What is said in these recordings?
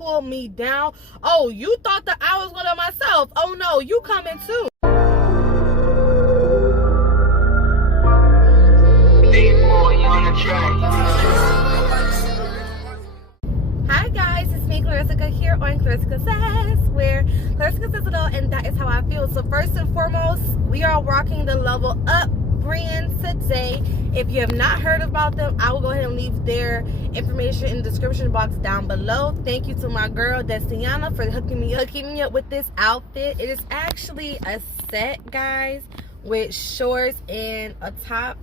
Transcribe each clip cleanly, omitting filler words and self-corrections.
pull me down. Oh, you thought that I was going to myself. Oh no, you coming too. Hi guys, it's me Clarissa here on Clarissa Says, where Clarissa Says it all, and that is how I feel. So first and foremost, we are rocking the Level Up brand today. If you have not heard about them, I will go ahead and leave their information in the description box down below. Thank you to my girl Destiana for hooking me up with this outfit. It is actually a set, guys, with shorts and a top,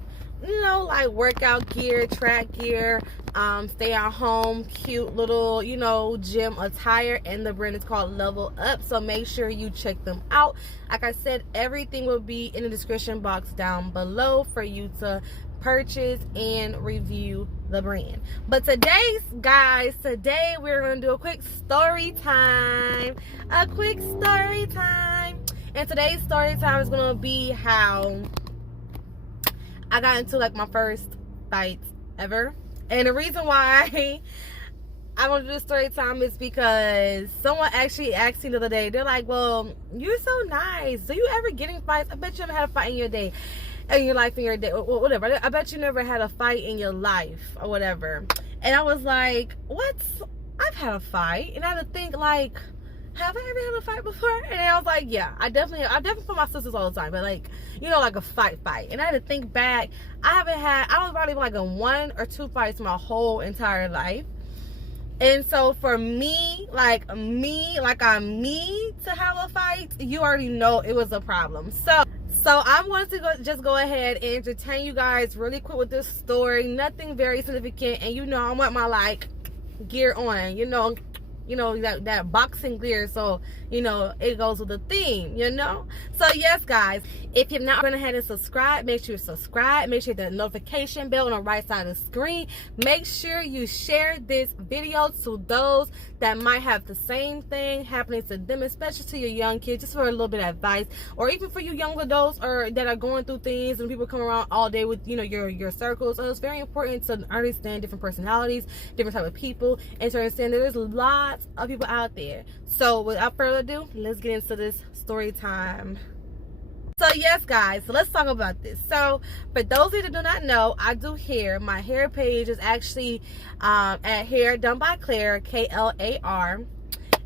you know, like workout gear, track gear, stay at home, cute little, you know, gym attire, and the brand is called Level Up. So make sure you check them out. Like I said, everything will be in the description box down below for you to purchase and review the brand. But today we're gonna do a quick story time. And today's story time is gonna be how I got into like my first fight ever. And the reason why I want to do this story time is because someone actually asked me the other day, they're like, well, you're so nice, do you ever get in fights? I bet you never had a fight in your day, in your life, in your day, whatever. I bet you never had a fight in your life or whatever. And I was like, what? I've had a fight. And I had to think, like, have I ever had a fight before? And I was like, yeah, I definitely put my sisters all the time, but like, you know, like a fight. And I had to think back. I was probably like in 1 or 2 fights my whole entire life. And so for me, to have a fight, you already know it was a problem. So I'm going to just go ahead and entertain you guys really quick with this story. Nothing very significant. And you know, I want my like gear on, you know that boxing gear, so you know it goes with the theme, you know. So yes, guys, if you've not gone ahead and subscribe, make sure you subscribe. Make sure the notification bell on the right side of the screen. Make sure you share this video to those that might have the same thing happening to them, especially to your young kids, just for a little bit of advice, or even for you young adults or that are going through things and people come around all day with, you know, your circles. So it's very important to understand different personalities, different type of people, and to understand that there's lots of people out there. So without further ado, let's get into this story time. So yes, guys, so let's talk about this. So for those of you that do not know, I do hair. My hair page is actually at Hair Done by Claire, Klar.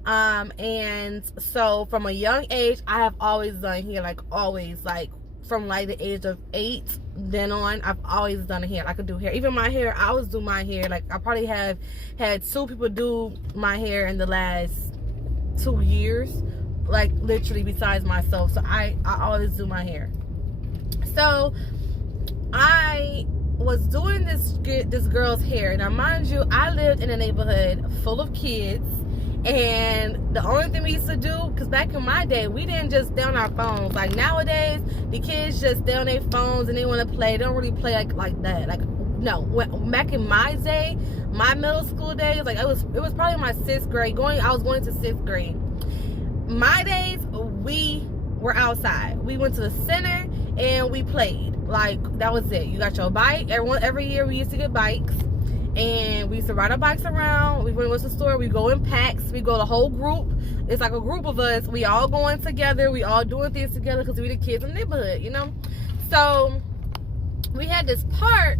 And so from a young age, I have always done hair, like always, like from like the age of 8 then on. I've always done hair. I could do hair. Even my hair, I always do my hair. Like I probably have had 2 people do my hair in the last 2 years, like literally, besides myself. So I always do my hair. So I was doing this girl's hair. Now mind you, I lived in a neighborhood full of kids, and the only thing we used to do, because back in my day, we didn't just stay on our phones. Like nowadays, the kids just stay on their phones and they want to play. They don't really play like that. Like no, back in my day, my middle school days, like it was probably my 6th grade. I was going to 6th grade. My days, we were outside. We went to the center and we played. Like that was it. You got your bike. Every year we used to get bikes, and we used to ride our bikes around. We went to the store. We go in packs. We go the whole group. It's like a group of us. We all going together. We all doing things together because we the kids in the neighborhood, you know. So we had this park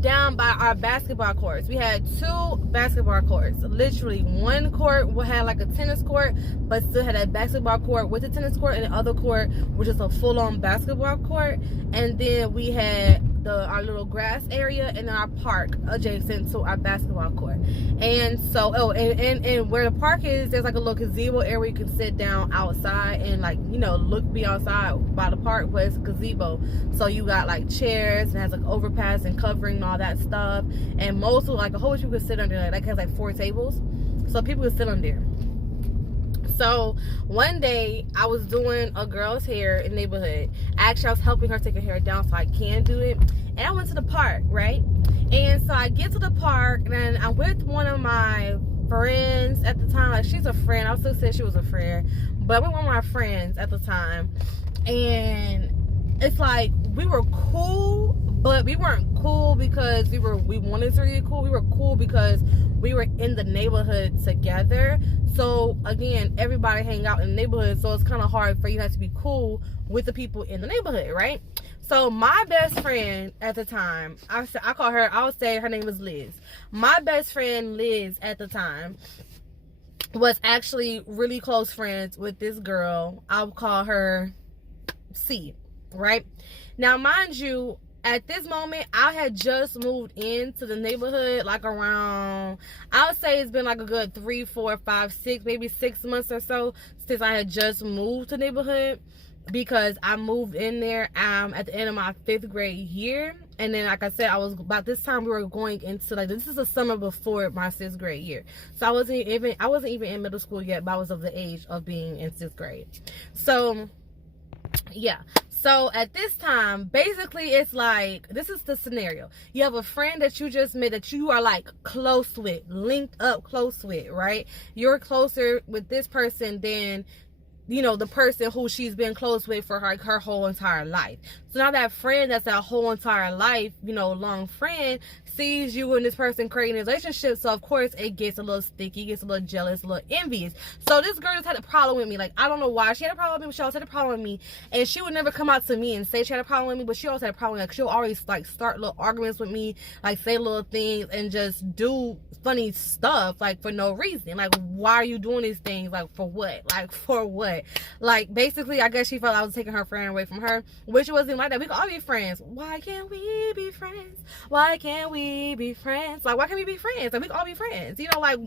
down by our basketball courts. We had 2 basketball courts. Literally, one court had like a tennis court, but still had a basketball court with a tennis court, and the other court was just a full-on basketball court. And then we had our little grass area and then our park adjacent to our basketball court. And so and where the park is, there's like a little gazebo area you can sit down outside and, like, you know, be outside by the park, but it's a gazebo, so you got like chairs and has like overpass and covering and all that stuff. And most of, like, a whole bunch of people could sit under there. Like, it has like 4 tables, so people could sit on there. So one day I was doing a girl's hair in the neighborhood. Actually, I was helping her take her hair down so I can do it. And I went to the park, right? And so I get to the park, and I'm with one of my friends at the time. Like, she's a friend. I still say she was a friend, but I'm with one of my friends at the time. And it's like, we were cool, but we weren't cool because we wanted to be cool. We were cool because we were in the neighborhood together. So again, everybody hang out in the neighborhood, so it's kind of hard for you to have to be cool with the people in the neighborhood, right? So my best friend at the time, I call her, I would say her name was Liz. My best friend Liz at the time was actually really close friends with this girl. I'll call her C, right? Now, mind you, at this moment, I had just moved into the neighborhood, like around, I would say it's been like a good 3, 4, 5, 6, maybe 6 months or so since I had just moved to the neighborhood, because I moved in there at the end of my 5th grade year. And then, like I said, I was about this time we were going into, like, this is the summer before my 6th grade year. So I wasn't even in middle school yet, but I was of the age of being in 6th grade. So yeah. So at this time, basically, it's like, this is the scenario. You have a friend that you just met that you are like close with, linked up close with, right? You're closer with this person than, you know, the person who she's been close with for her whole entire life. So now that friend that's that whole entire life, you know, long friend, sees you and this person creating a relationship. So of course it gets a little sticky, gets a little jealous, a little envious. So this girl just had a problem with me. Like, I don't know why she had a problem with me, but she always had a problem with me. And she would never come out to me and say she had a problem with me, but she always had a problem with me. Like, she'll always like start little arguments with me, like say little things and just do funny stuff, like for no reason. Like, why are you doing these things? Like, for what? Like, for what? Like, basically, I guess she felt I was taking her friend away from her, which wasn't like that. We could all be friends. Why can't we be friends? Why can't we be friends? Like, why can't we be friends? Like, we can all be friends, you know? Like,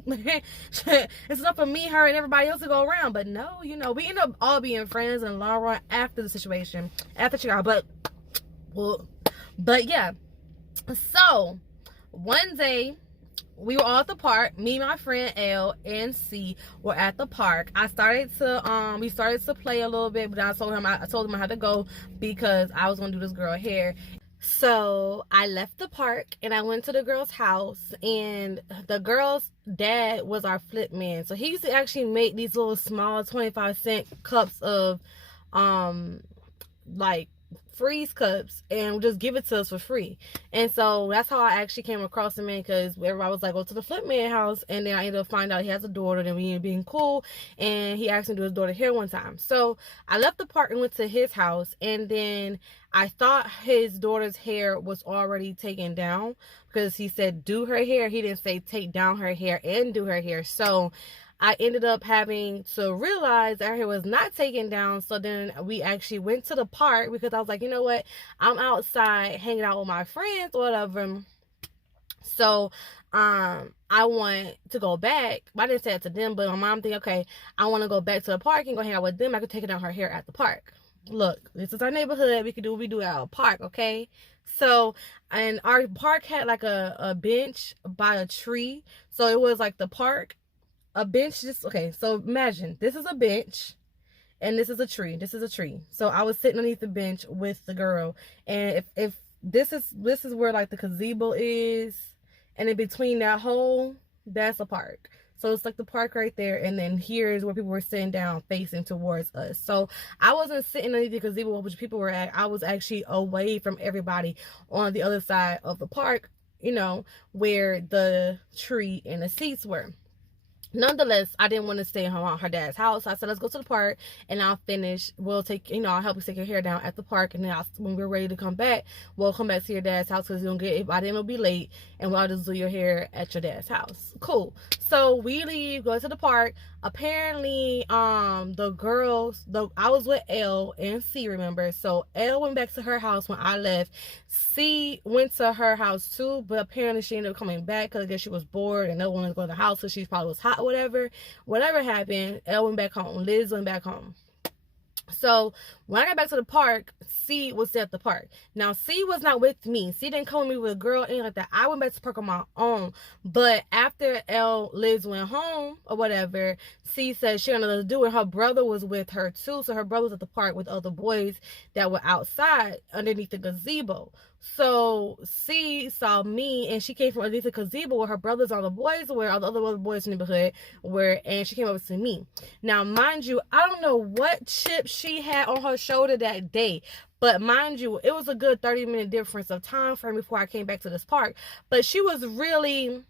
it's enough for me, her, and everybody else to go around. But no, you know, we end up all being friends in the long run after the situation, after Chicago. But yeah. So one day we were all at the park. Me, my friend L, and C were at the park. We started to play a little bit, but I told him I had to go because I was gonna do this girl hair. So I left the park and I went to the girl's house, and the girl's dad was our flip man. So he used to actually make these little small 25-cent cups of like freeze cups and just give it to us for free. And so that's how I actually came across him, because everybody was like, go to the flip man house, and then I ended up finding out he has a daughter, and we ended up being cool, and he asked me to do his daughter hair one time. So I left the park and went to his house, and then I thought his daughter's hair was already taken down, because he said do her hair. He didn't say take down her hair and do her hair. So I ended up having to realize that her hair was not taken down. So then we actually went to the park, because I was like, you know what? I'm outside hanging out with my friends or whatever. So I want to go back. I didn't say it to them, but my mom think, okay, I want to go back to the park and go hang out with them. I could take down her hair at the park. Look, this is our neighborhood. We can do what we do at our park, okay? So, and our park had like a bench by a tree. So it was like the park, a bench, just, okay, so imagine this is a bench and this is a tree. This is a tree. So I was sitting underneath the bench with the girl, and if this is where like the gazebo is, and in between that hole, that's a park. So it's like the park right there, and then here is where people were sitting down facing towards us. So I wasn't sitting underneath the gazebo which people were at. I was actually away from everybody on the other side of the park, you know, where the tree and the seats were. Nonetheless, I didn't want to stay at her dad's house. So I said, let's go to the park and I'll finish. We'll take, you know, I'll help you take your hair down at the park. And then when we're ready to come back, we'll come back to your dad's house, because by then it'll be late, and we'll just do your hair at your dad's house. Cool. So we leave, go to the park. Apparently, the girls, I was with L and C, remember? So L went back to her house when I left. C went to her house too, but apparently she ended up coming back because I guess she was bored and no one wanted to go to the house, so she probably was hot or whatever happened. L went back home. Liz went back home. So when I got back to the park, C was at the park. Now C was not with me. C didn't come with me with a girl, anything like that. I went back to the park on my own. But after Liz went home or whatever, C said she had nothing to do, and her brother was with her too. So her brother was at the park with other boys that were outside underneath the gazebo. So C saw me, and she came from underneath the gazebo where her brothers, all the boys were, all the other boys in the neighborhood were, and she came over to me. Now, mind you, I don't know what chip she had on her shoulder that day, but mind you, it was a good 30-minute difference of time frame before I came back to this park. But she was really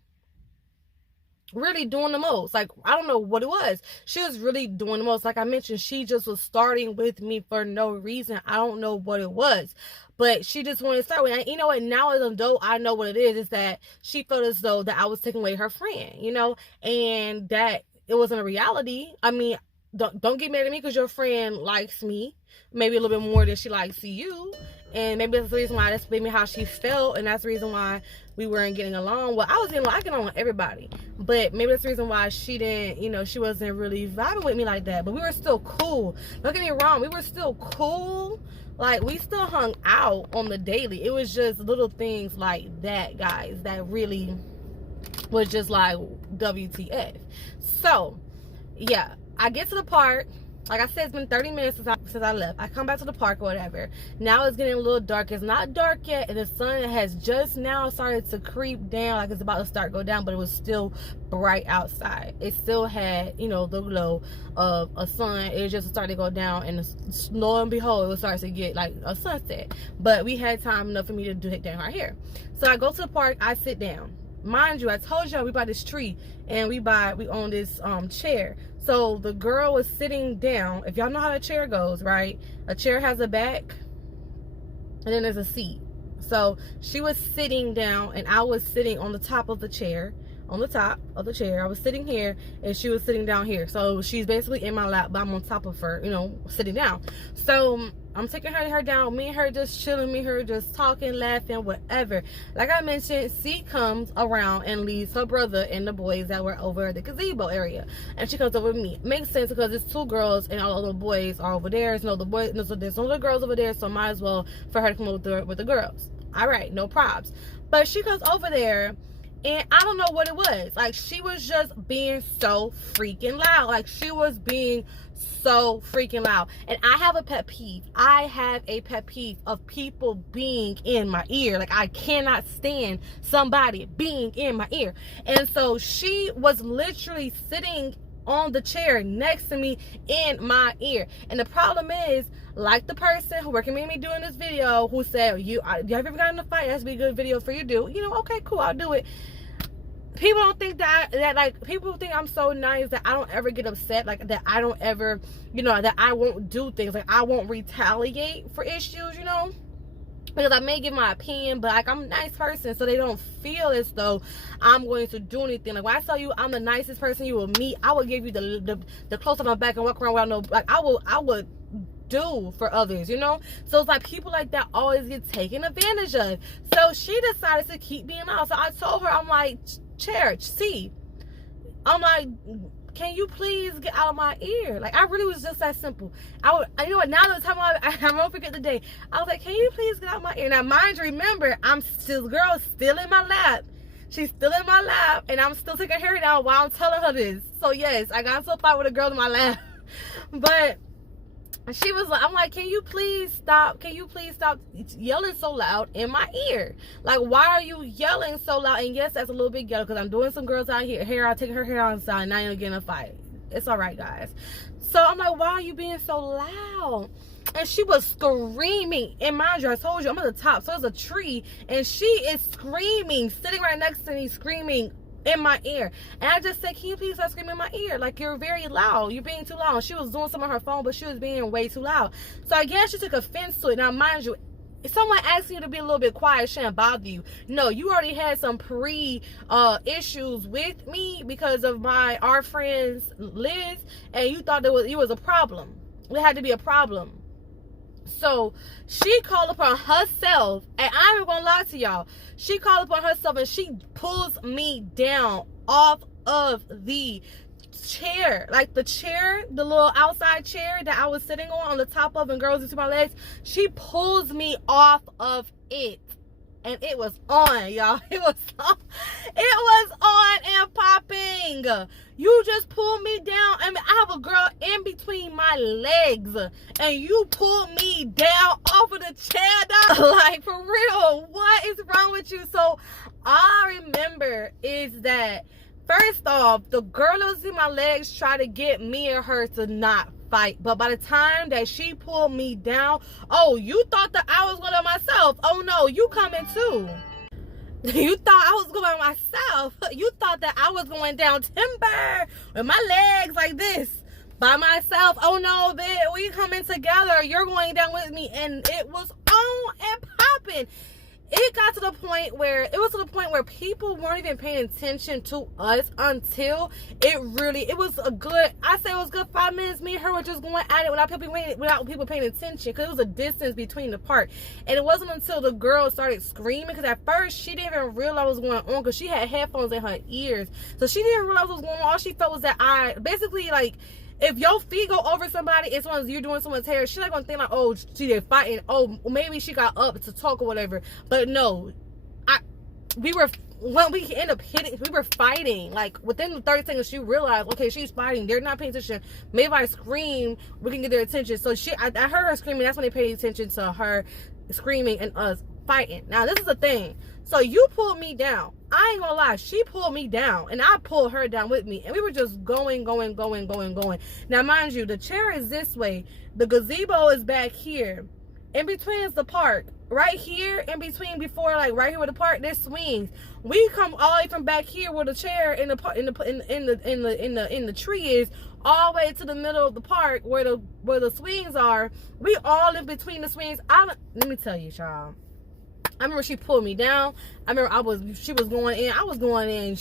really doing the most. Like, I don't know what it was. She was really doing the most. Like I mentioned, she just was starting with me for no reason. I don't know what it was, but she just wanted to start with me. And you know what? Now as an adult, I know what it is that she felt as though that I was taking away her friend, you know, and that it wasn't a reality. I mean, don't get mad at me because your friend likes me maybe a little bit more than she likes you. And maybe that's the reason why, that's maybe how she felt, and that's the reason why we weren't getting along. Well, I was getting along with everybody, but maybe that's the reason why she didn't, you know, she wasn't really vibing with me like that. But we were still cool. Don't get me wrong, we were still cool. Like, we still hung out on the daily. It was just little things like that, guys, that really was just like WTF. So, yeah, I get to the park. Like I said, it's been 30 minutes since I left. I come back to the park or whatever. Now it's getting a little dark. It's not dark yet, and the sun has just now started to creep down, like it's about to start go down, but it was still bright outside. It still had, you know, the glow of a sun. It just started to go down, and lo and behold, it was starting to get like a sunset. But we had time enough for me to do it down right here. So I go to the park. I sit down. Mind you, I told y'all we buy this tree, and we own this chair. So the girl was sitting down. If y'all know how a chair goes, right? A chair has a back, and then there's a seat. So she was sitting down, and I was sitting on the top of the chair. On the top of the chair, I was sitting here, and she was sitting down here. So she's basically in my lap, but I'm on top of her, you know, sitting down. So I'm taking her down, me and her just chilling, me and her just talking, laughing, whatever. Like I mentioned, C comes around and leaves her brother and the boys that were over at the gazebo area, and she comes over with me. Makes sense because it's two girls and all of the boys are over there. So there's no other girls over there, so might as well for her to come over with the girls. All right, no props. But she comes over there, and I don't know what it was. Like, she was just being so freaking loud. Like, she was being so freaking loud. And I have a pet peeve. I have a pet peeve of people being in my ear. Like, I cannot stand somebody being in my ear. And so she was literally sitting on the chair next to me in my ear. And the problem is, like the person who recommended me doing this video, who said, you have ever gotten in a fight? That's be a good video for you to do. You know, okay, cool, I'll do it. People don't think that like, people think I'm so nice that I don't ever get upset, like that I don't ever, you know, that I won't do things, like I won't retaliate for issues, you know, because I may give my opinion, but like, I'm a nice person, so they don't feel as though I'm going to do anything. Like, when I tell you I'm the nicest person you will meet, I will give you the close on my back and walk around without no, like, I would do for others, you know. So it's like people like that always get taken advantage of. So she decided to keep being loud. So I told her, I'm like, church, see, I'm like, can you please get out of my ear? Like, I really was just that simple. You know what, now that I won't forget the day, I was like, can you please get out of my ear? Now, mind you, remember, girl's still in my lap. She's still in my lap, and I'm still taking her down while I'm telling her this. So yes, I got into a fight with a girl in my lap. But she was like, I'm like, can you please stop yelling so loud in my ear? Like, why are you yelling so loud? And yes, that's a little bit ghetto, because I'm doing some girls out here, I'm taking her hair outside, and now you're getting a fight. It's all right, guys. So I'm like, why are you being so loud? And she was screaming. And mind you, I told you, I'm at the top, so there's a tree, and she is screaming, sitting right next to me, screaming in my ear. And I just said, can you please stop screaming in my ear? Like, you're very loud, you're being too loud. She was doing something on her phone, but she was being way too loud. So I guess she took offense to it. Now, mind you, if someone asks you to be a little bit quiet, it shouldn't bother you. No, you already had some issues with me because of our friends Liz, and you thought it was a problem. It had to be a problem. So she called upon herself, and I'm not gonna lie to y'all, she called upon herself, and she pulls me down off of the chair, like the chair, the little outside chair that I was sitting on the top of, and girls into my legs. She pulls me off of it, and it was on, y'all. It was on and popping. You just pulled me down. I mean, I have a girl in between my legs, and you pulled me down off of the chair, dog. Like, for real, what is wrong with you? So all I remember is that, first off, the girl that was in my legs tried to get me and her to not fight. But by the time that she pulled me down, oh, you thought that I was one of myself. Oh no, you coming too. You thought I was going myself. You thought that I was going down timber with my legs like this by myself. Oh no, bitch, we coming together. You're going down with me. And it was on and popping. It got to the point where people weren't even paying attention to us until it was a good, I say it was good 5 minutes. Me and her were just going at it without people paying attention, because it was a distance between the part. And it wasn't until the girl started screaming, because at first she didn't even realize what was going on, because she had headphones in her ears, so she didn't realize what was going on. All she felt was that I basically, like, if your feet go over somebody and you're doing someone's hair, she's not gonna think like, oh, they're fighting. Oh, maybe she got up to talk or whatever. But no, when we end up hitting, we were fighting. Like within the 30 seconds, she realized, okay, she's fighting. They're not paying attention. Maybe if I scream, we can get their attention. So I heard her screaming. That's when they paid attention to her screaming and us fighting. Now this is the thing. So you pulled me down. I ain't gonna lie, she pulled me down and I pulled her down with me, and we were just going. Now mind you, the chair is this way, the gazebo is back here, in between is the park. Right here in between, before, like right here with the park, there's swings. We come all the way from back here where the chair in the tree is, all the way to the middle of the park where the swings are. We all in between the swings. Let me tell you, y'all, I remember she pulled me down. I remember she was going in. I was going in.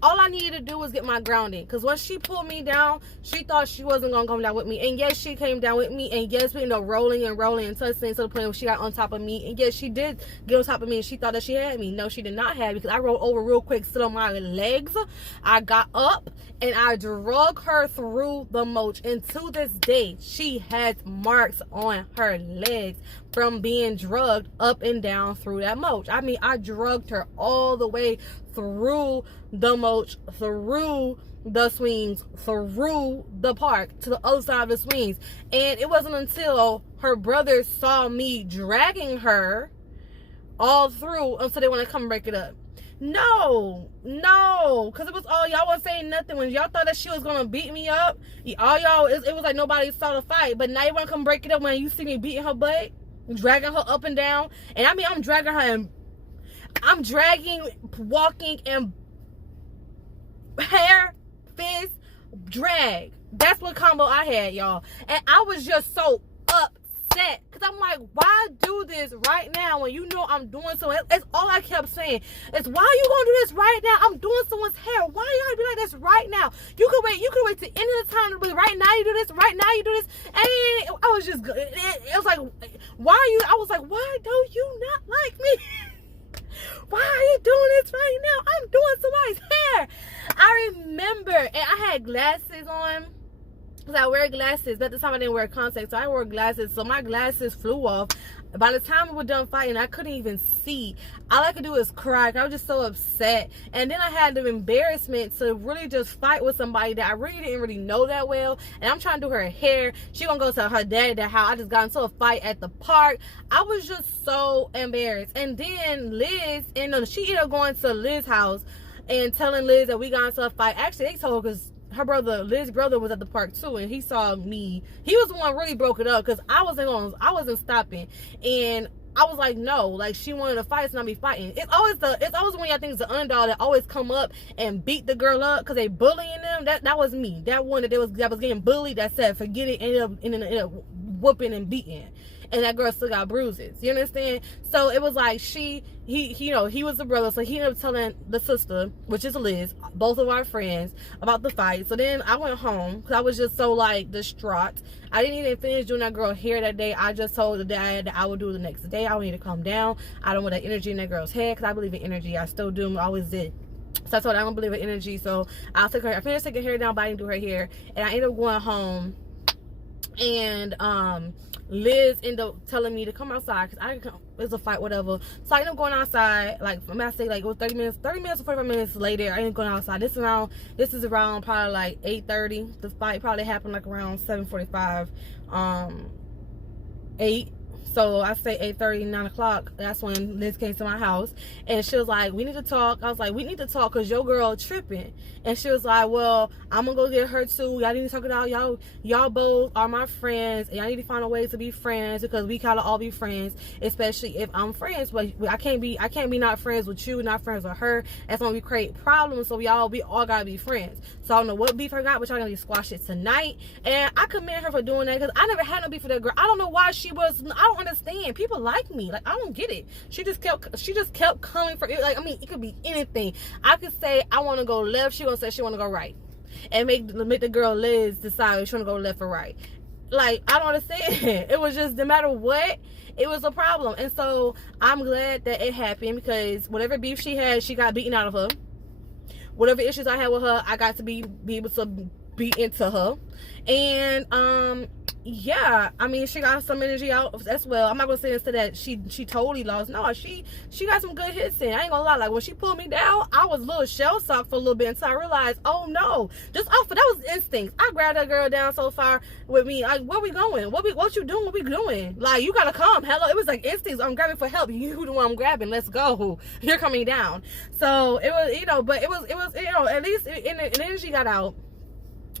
All I needed to do was get my grounding. Because once she pulled me down, she thought she wasn't going to come down with me. And yes, she came down with me. And yes, we ended up rolling and tussling to the point where she got on top of me. And yes, she did get on top of me. And she thought that she had me. No, she did not have me. Because I rolled over real quick, stood on my legs. I got up and I drug her through the mulch. And to this day, she has marks on her legs from being drugged up and down through that mulch. I mean, I drugged her all the way through the mulch, through the swings, through the park to the other side of the swings. And it wasn't until her brother saw me dragging her all through until they want to come break it up. No, because it was all y'all wasn't saying nothing when y'all thought that she was gonna beat me up. All y'all, it was like nobody saw the fight. But now you want to come break it up when you see me beating her butt, dragging her up and down. And I mean, I'm dragging her and I'm dragging, walking, and hair, fist, drag. That's what combo I had, y'all. And I was just so upset, because I'm like, why do this right now when you know I'm doing something? It's all I kept saying. It's, why are you gonna do this right now? I'm doing someone's hair. Why are you gonna be like this right now? You could wait to end of the time, but right now you do this, right now you do this. And I was just, it was like, I was like, why don't you not like me? Why are you doing this right now? I'm doing somebody's hair. I remember, and I had glasses on, because I wear glasses, but at the time I didn't wear contacts, so I wore glasses, so my glasses flew off. By the time we were done fighting, I couldn't even see. All I could do was cry. I was just so upset. And then I had the embarrassment to really just fight with somebody that I really didn't really know that well. And I'm trying to do her hair. She gonna go tell her dad that how I just got into a fight at the park. I was just so embarrassed. And then Liz, she ended up going to Liz's house and telling Liz that we got into a fight. Actually, they told her, because her brother, Liz's brother, was at the park too, and he saw me. He was the one who really broke it up, because I wasn't stopping. And I was like, no, like, she wanted to fight, so not be fighting. It's always one of y'all things, the underdog that always come up and beat the girl up because they bullying them. That was me. That one that was getting bullied, that said forget it, ended up whooping and beating. And that girl still got bruises. You understand? So it was like he was the brother, so he ended up telling the sister, which is Liz, both of our friends, about the fight. So then I went home because I was just so like distraught. I didn't even finish doing that girl hair that day. I just told the dad that I would do it the next day. I need to calm down. I don't want that energy in that girl's head, because I believe in energy. I still do. I always did. So I told her I don't believe in energy. So I finished taking her hair down, but I didn't do her hair. And I ended up going home. And Liz ended up telling me to come outside, because it was a fight, whatever. So I ended up going outside, like, I'm gonna say, like, it was 30 minutes or 45 minutes later. I ended up going outside. This is around probably like 8:30. The fight probably happened like around 7:45, 8. So I say 8:30, 9 o'clock. That's when Liz came to my house, and she was like, we need to talk. I was like, we need to talk because your girl tripping. And she was like, well, I'm gonna go get her too. Y'all need to talk it out. Y'all both are my friends, and y'all need to find a way to be friends, because we gotta all be friends, especially if I'm friends. But I can't be not friends with you, not friends with her. That's when we create problems. So we all gotta be friends. So I don't know what beef I got, but y'all gonna squash it tonight. And I commend her for doing that, because I never had no beef with that girl. I don't know why she was. I don't understand. People like me. Like, I don't get it. She just kept coming for it. Like, I mean, it could be anything. I could say I want to go left. She gonna say she want to go right, and make the girl Liz decide if she want to go left or right. Like, I don't understand. It was just, no matter what, it was a problem. And so I'm glad that it happened, because whatever beef she had, she got beaten out of her. Whatever issues I had with her, I got to be able to beat into her. And yeah, I mean, she got some energy out as well. I'm not gonna say instead that she totally lost. No, she got some good hits in. I ain't gonna lie. Like, when she pulled me down, I was a little shell shocked for a little bit until I realized, oh no, just off. That was instincts. I grabbed that girl down so far with me. Like, where we going? What you doing? What we doing? Like, you gotta come. Hello. It was like instincts. I'm grabbing for help. You the one I'm grabbing. Let's go. You're coming down. So it was, but it was, at least the energy got out.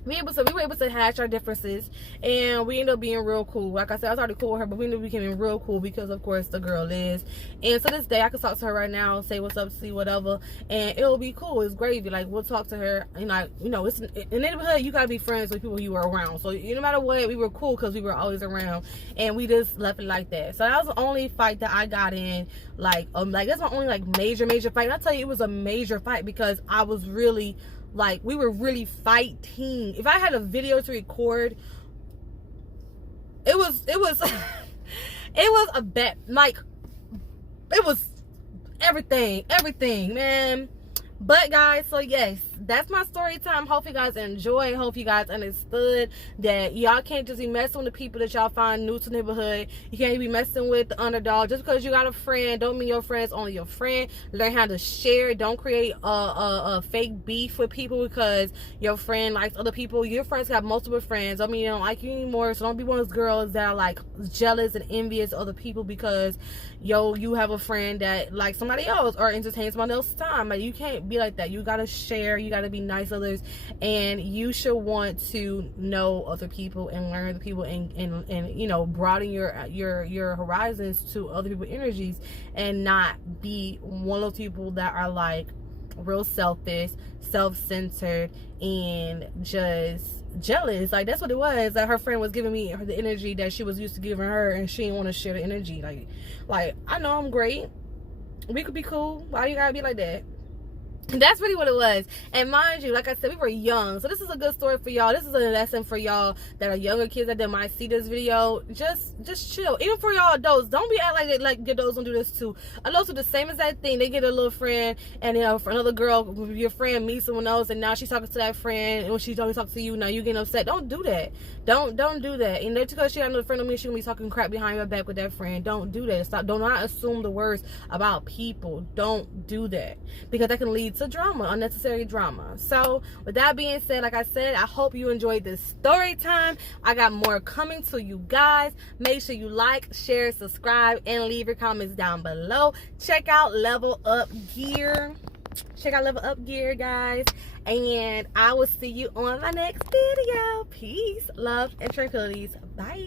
We were able to hash our differences, and we ended up being real cool. Like I said, I was already cool with her, but we ended up becoming real cool because, of course, the girl is. And to this day, I can talk to her right now, say what's up, see whatever, and it'll be cool. It's gravy. Like, we'll talk to her, and it's in the neighborhood. You gotta be friends with people you were around. So no matter what, we were cool because we were always around, and we just left it like that. So that was the only fight that I got in. Like that's my only major fight. And I tell you, it was a major fight because I was really. Like, we were really fighting. If I had a video to record, it was it was a bet. Like, it was everything, man. But guys, so yes, that's my story time. Hope you guys enjoy. Hope you guys understood that y'all can't just be messing with the people that y'all find new to the neighborhood. You can't be messing with the underdog. Just because you got a friend don't mean your friend's only your friend. Learn how to share. Don't create a fake beef with people because your friend likes other people. Your friends have multiple friends. I mean, they don't like you anymore. So don't be one of those girls that are like jealous and envious of other people because you have a friend that likes somebody else or entertains somebody else's time. Like, you can't be like that. You gotta share. You gotta be nice to others, and you should want to know other people and learn other people, and broaden your horizons to other people's energies, and not be one of those people that are like real selfish, self-centered, and just jealous. Like, that's what it was. Like, her friend was giving me the energy that she was used to giving her, and she didn't want to share the energy. Like, I know I'm great. We could be cool. Why you gotta be like that? That's really what it was. And mind you, like I said, we were young, so this is a good story for y'all. This is a lesson for y'all that are younger kids that might see this video. Just chill. Even for y'all adults, don't be acting like adults don't do this too. Adults do the same exact thing. They get a little friend, and for another girl, your friend meets someone else, and now she's talking to that friend, and when she's always talking to you, now you getting upset. Don't do that. Don't do that. And just because she got another friend of me, she gonna be talking crap behind your back with that friend. Don't do that. Stop. Do not assume the worst about people. Don't do that, because that can lead to drama, unnecessary drama. So with that being said, like I said, I hope you enjoyed this story time. I got more coming to you guys. Make sure you like, share, subscribe, and leave your comments down below. Check out Level Up Gear. Guys, and I will see you on my next video. Peace, love, and tranquilities. Bye.